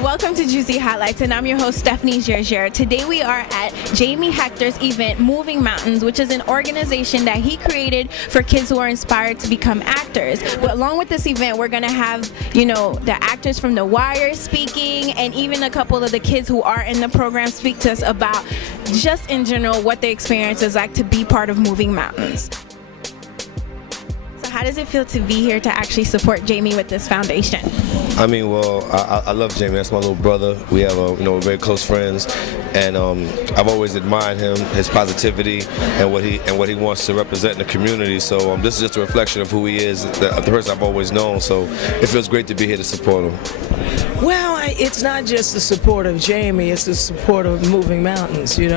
Welcome to Juicy Highlights, and I'm your host, Stephanie Gergeres. Today we are at Jamie Hector's event, Moving Mountains, which is an organization that he created for kids who are inspired to become actors. But along with this event, we're going to have, the actors from The Wire speaking, and even a couple of the kids who are in the program speak to us about, just in general, what the experience is like to be part of Moving Mountains. So how does it feel to be here to actually support Jamie with this foundation? I mean, well, I love Jamie. That's my little brother. We have, we're very close friends, and I've always admired him, his positivity, and what he wants to represent in the community. So this is just a reflection of who he is, the person I've always known. So it feels great to be here to support him. Well, it's not just the support of Jamie, it's the support of Moving Mountains, We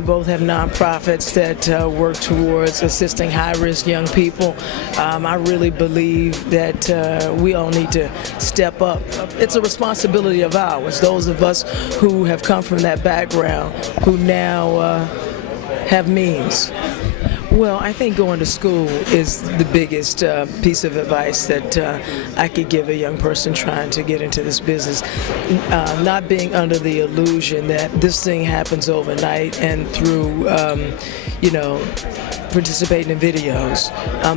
both have nonprofits that work towards assisting high-risk young people. I really believe that we all need to step up. It's a responsibility of ours, those of us who have come from that background, who now have means. Well, I think going to school is the biggest piece of advice that I could give a young person trying to get into this business. Not being under the illusion that this thing happens overnight and through, participating in videos.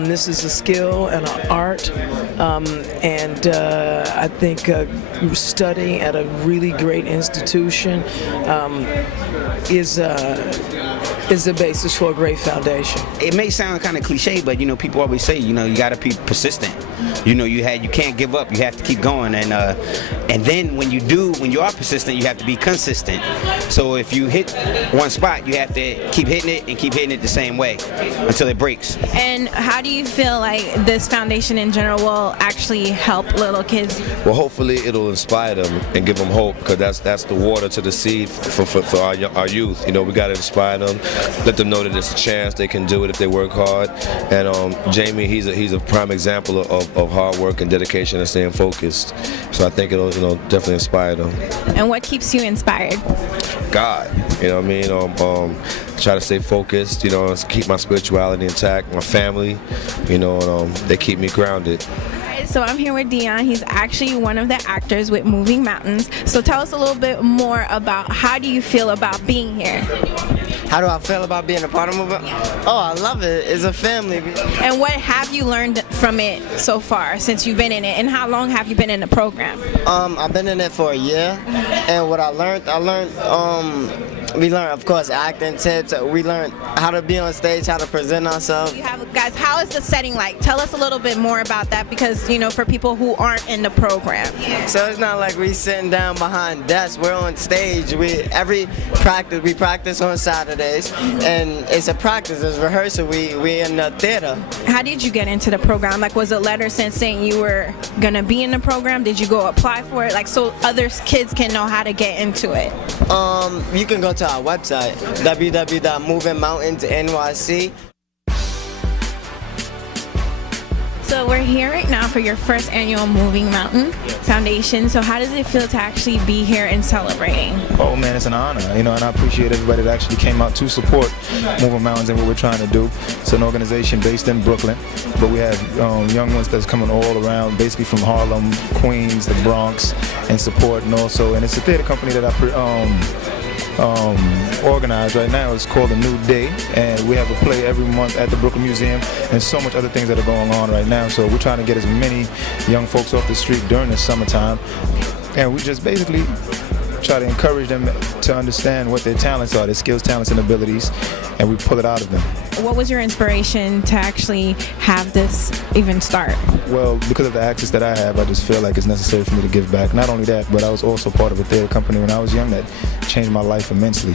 This is a skill and an art, and I think studying at a really great institution is the basis for a great foundation. It may sound kind of cliche, but people always say, you got to be persistent. You can't give up. You have to keep going, and then when you are persistent, you have to be consistent. So if you hit one spot, you have to keep hitting it and keep hitting it the same way until it breaks. And how do you feel like this foundation in general will actually help little kids? Well, hopefully it'll inspire them and give them hope, because that's the water to the seed for our youth. We got to inspire them, let them know that there's a chance they can do it if they work hard. And Jamie, he's a prime example of hard work and dedication and staying focused. So I think it'll definitely inspire them. And what keeps you inspired? God, try to stay focused, keep my spirituality intact, my family, and they keep me grounded. So I'm here with Dion. He's actually one of the actors with Moving Mountains. So tell us a little bit more about how do you feel about being here? How do I feel about being a part of Moving? Oh, I love it. It's a family. And what have you learned from it so far since you've been in it? And how long have you been in the program? I've been in it for a year. And what we learned, of course, acting tips. We learned how to be on stage, how to present ourselves. Guys, how is the setting like? Tell us a little bit more about that, because, for people who aren't in the program. So it's not like we sitting down behind desks. We're on stage. We practice on Saturdays, and it's a practice, it's rehearsal. We in the theater. How did you get into the program? Like, was a letter sent saying you were gonna be in the program? Did you go apply for it? Like, so other kids can know how to get into it? You can go to our website, www.movingmountains.nyc. So we're here right now for your first annual Moving Mountain Foundation. So how does it feel to actually be here and celebrating? Oh man, it's an honor, and I appreciate everybody that actually came out to support Moving Mountains and what we're trying to do. It's an organization based in Brooklyn, but we have young ones that's coming all around, basically from Harlem, Queens, the Bronx, and support, and it's a theater company that I organized right now. It's called A New Day, and we have a play every month at the Brooklyn Museum, and so much other things that are going on right now. So we're trying to get as many young folks off the street during the summertime, and we just basically try to encourage them to understand what their talents are, their skills, talents, and abilities, and we pull it out of them. What was your inspiration to actually have this even start? Well, because of the access that I have, I just feel like it's necessary for me to give back. Not only that, but I was also part of a theater company when I was young that changed my life immensely.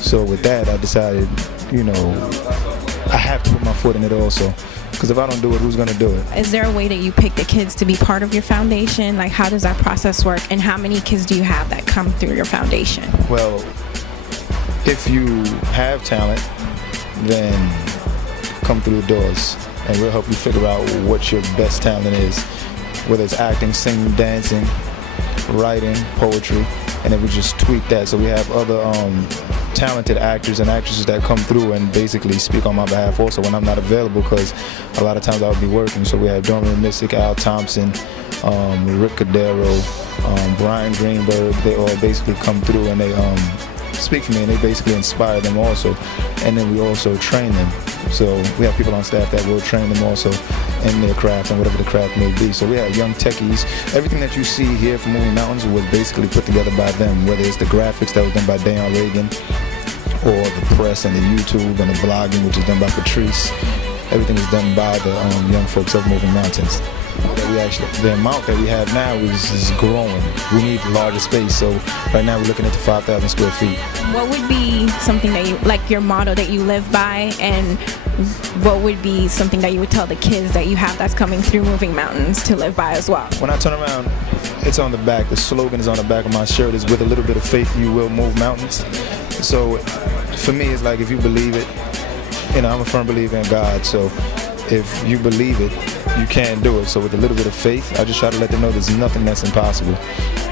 So with that, I decided, I have to put my foot in it also. Because if I don't do it, who's going to do it? Is there a way that you pick the kids to be part of your foundation? Like, how does that process work? And how many kids do you have that come through your foundation? Well, if you have talent, then come through the doors, and we'll help you figure out what your best talent is, whether it's acting, singing, dancing, writing, poetry, and then we just tweak that. So we have other talented actors and actresses that come through and basically speak on my behalf also when I'm not available, because a lot of times I would be working. So we have Dorian Missick, Al Thompson, Rick Cadero, Brian Greenberg. They all basically come through and they speak for me, and they basically inspire them also. And then we also train them. So we have people on staff that will train them also in their craft and whatever the craft may be. So we have young techies. Everything that you see here from Moving Mountains was basically put together by them, whether it's the graphics that was done by Dayon Reagan, or the press and the YouTube and the blogging, which is done by Patrice. Everything is done by the young folks of Moving Mountains. The amount that we have now is growing. We need larger space, so right now we're looking at the 5,000 square feet. What would be something that you, like your motto that you live by, and what would be something that you would tell the kids that you have that's coming through Moving Mountains to live by as well? When I turn around, it's on the back. The slogan is on the back of my shirt. It's with a little bit of faith you will move mountains. So for me, it's like if you believe it, I'm a firm believer in God, so if you believe it, you can do it. So with a little bit of faith, I just try to let them know there's nothing that's impossible.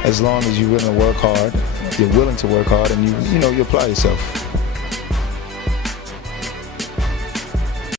As long as you're willing to work hard, you're willing to work hard, and you apply yourself.